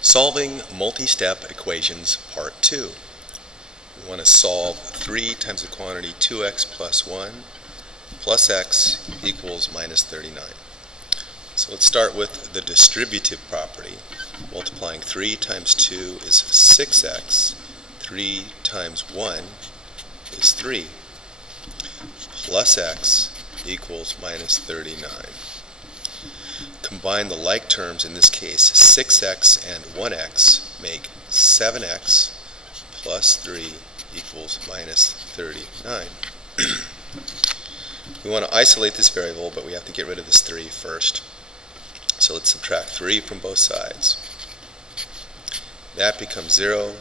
Solving multi-step equations, part 2. We want to solve 3 times the quantity 2x plus 1 plus x equals minus 39. So let's start with the distributive property. Multiplying 3 times 2 is 6x. 3 times 1 is 3. Plus x equals minus 39. Combine the like terms, in this case 6x and 1x make 7x plus 3 equals minus 39. We want to isolate this variable, but we have to get rid of this 3 first. So let's subtract 3 from both sides. That becomes 0.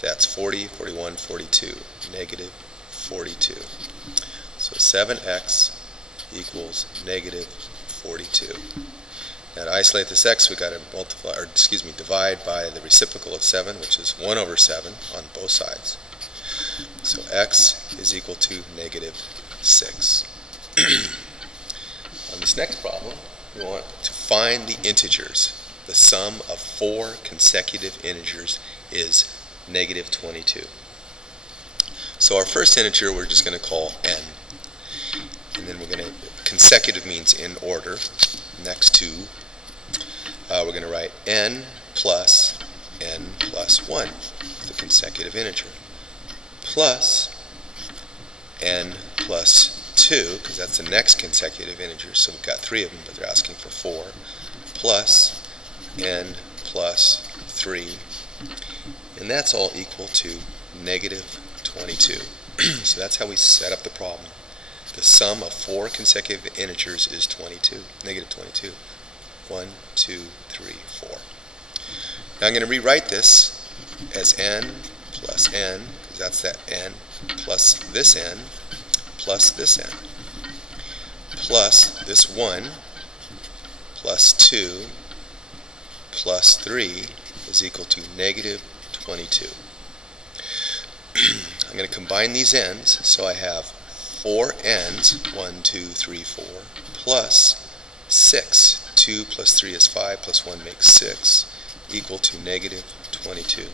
That's 40, 41, 42. Negative 42. So 7x equals negative 42. Now to isolate this x, we've got to divide by the reciprocal of 7, which is 1 over 7 on both sides. So x is equal to negative 6. On this next problem, we want to find the integers. The sum of 4 consecutive integers is negative 22. So our first integer we're just going to call n. And then consecutive means in order. Next to, we're going to write n plus 1, the consecutive integer, plus n plus 2, because that's the next consecutive integer, so we've got 3 of them, but they're asking for 4, plus n plus 3, and that's all equal to negative 22. So that's how we set up the problem. The sum of 4 consecutive integers is 22, negative 22. 1, 2, 3, 4. Now I'm going to rewrite this as n plus n, because that's that n, plus this n, plus this n, plus this 1, plus 2, plus 3 is equal to negative 22. I'm going to combine these n's, so I have 4 n's, 1, 2, 3, 4, plus 6. 2 plus 3 is 5, plus 1 makes 6, equal to negative 22.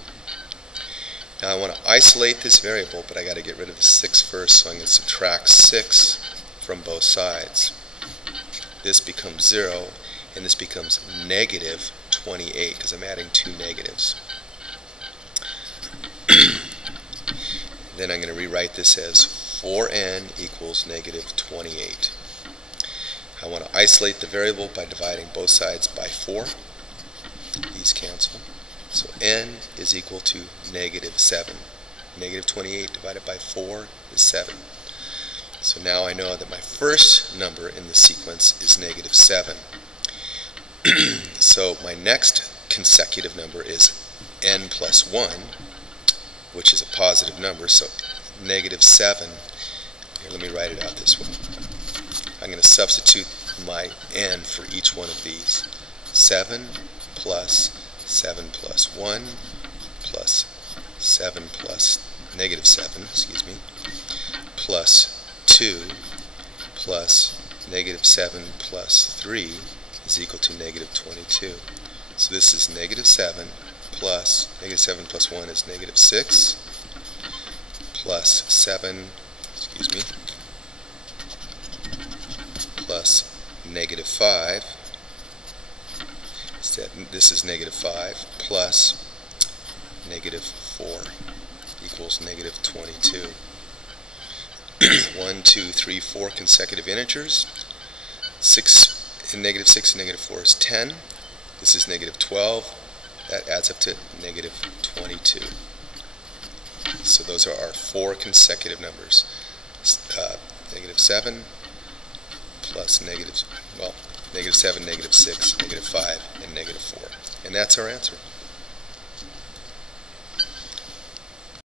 Now I want to isolate this variable, but I got to get rid of the 6 first, so I'm going to subtract 6 from both sides. This becomes 0, and this becomes negative 28, because I'm adding 2 negatives. Then I'm going to rewrite this as 4n equals negative 28. I want to isolate the variable by dividing both sides by 4. These cancel. So n is equal to negative 7. Negative 28 divided by 4 is 7. So now I know that my first number in the sequence is negative 7. So my next consecutive number is n plus 1, which is a positive number, so negative 7. Here, let me write it out this way. I'm going to substitute my n for each one of these. 7 plus 7 plus 1 plus 7 plus negative 7, plus 2 plus negative 7 plus 3 is equal to negative 22. So this is negative 7 plus negative 7 plus 1 is negative 6 plus 7, plus negative 5, this is negative 5, plus negative 4 equals negative 22. 1, 2, 3, 4 consecutive integers. 6 and negative 6 and negative 4 is 10. This is negative 12. That adds up to negative 22. So those are our 4 consecutive numbers. Negative 7 plus negative 7, negative 6, negative 5, and negative 4. And that's our answer.